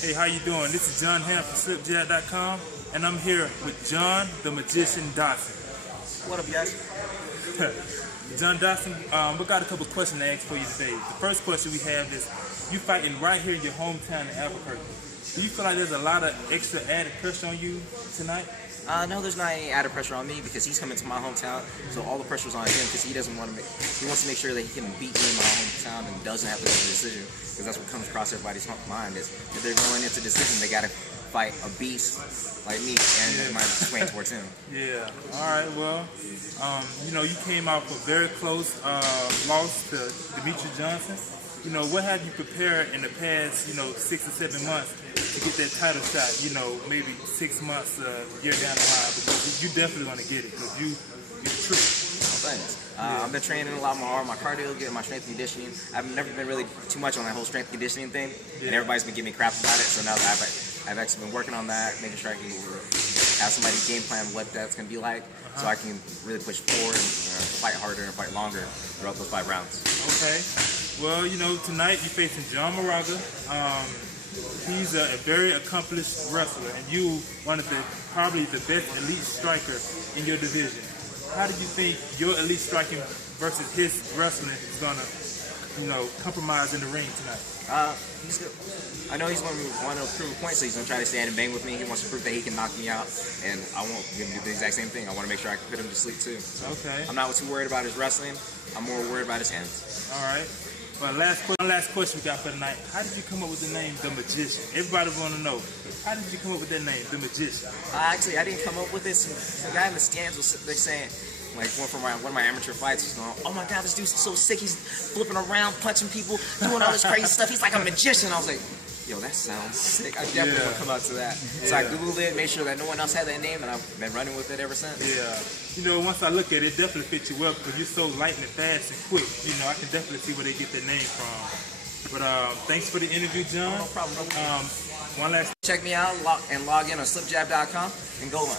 Hey, how you doing? This is John Hamm from slipjab.com, and I'm here with John the Magician Dodson. What up, guys? John Dodson, we got a couple questions to ask for you today. The first question we have is, you fighting right here in your hometown in Albuquerque. Do you feel like there's a lot of extra added pressure on you tonight? No, there's not any added pressure on me because he's coming to my hometown, so all the pressure's on him because he wants to make sure that he can beat me in my hometown and doesn't have to make a decision, because that's what comes across everybody's mind is if they're going into decision, they gotta fight a beast like me, and it might swing towards him. Yeah. All right. Well, you know, you came out for a very close loss to Demetrius Johnson. You know, what have you prepared in the past, 6 or 7 months to get that title shot? You know, maybe 6 months, year down the line, because you definitely want to get it because you're true. Oh, thanks. I've been training a lot more, my cardio, getting my strength conditioning. I've never been really too much on that whole strength conditioning thing, and everybody's been giving me crap about it. So now that I've actually been working on that, making sure I can have somebody game plan what that's going to be like, so I can really push forward and fight harder and fight longer throughout those 5 rounds. Okay. Well, tonight you're facing John Moraga. He's a very accomplished wrestler, and you one of probably the best elite striker in your division. How do you think your elite striking versus his wrestling is gonna, compromise in the ring tonight? He's good. I know he's going to want to prove a point, so he's going to try to stand and bang with me. He wants to prove that he can knock me out, and I won't give him the exact same thing. I want to make sure I can put him to sleep too. Okay. I'm not too worried about his wrestling. I'm more worried about his hands. All right. Well, one last question we got for tonight. How did you come up with the name The Magician? Everybody want to know. How did you come up with that name, The Magician? Actually, I didn't come up with this. The guy in the stands was saying, like one of my amateur fights was going, "Oh my God, this dude's so sick. He's flipping around, punching people, doing all this crazy stuff. He's like a magician." I was like, "Yo, that sounds sick. I definitely want to come out to that." So I Googled it, made sure that no one else had that name, and I've been running with it ever since. Yeah. Once I look at it, it definitely fits you well because you're so light and fast and quick. I can definitely see where they get their name from. But thanks for the interview, John. No problem. One last. Check me out and log in on slipjab.com and go on.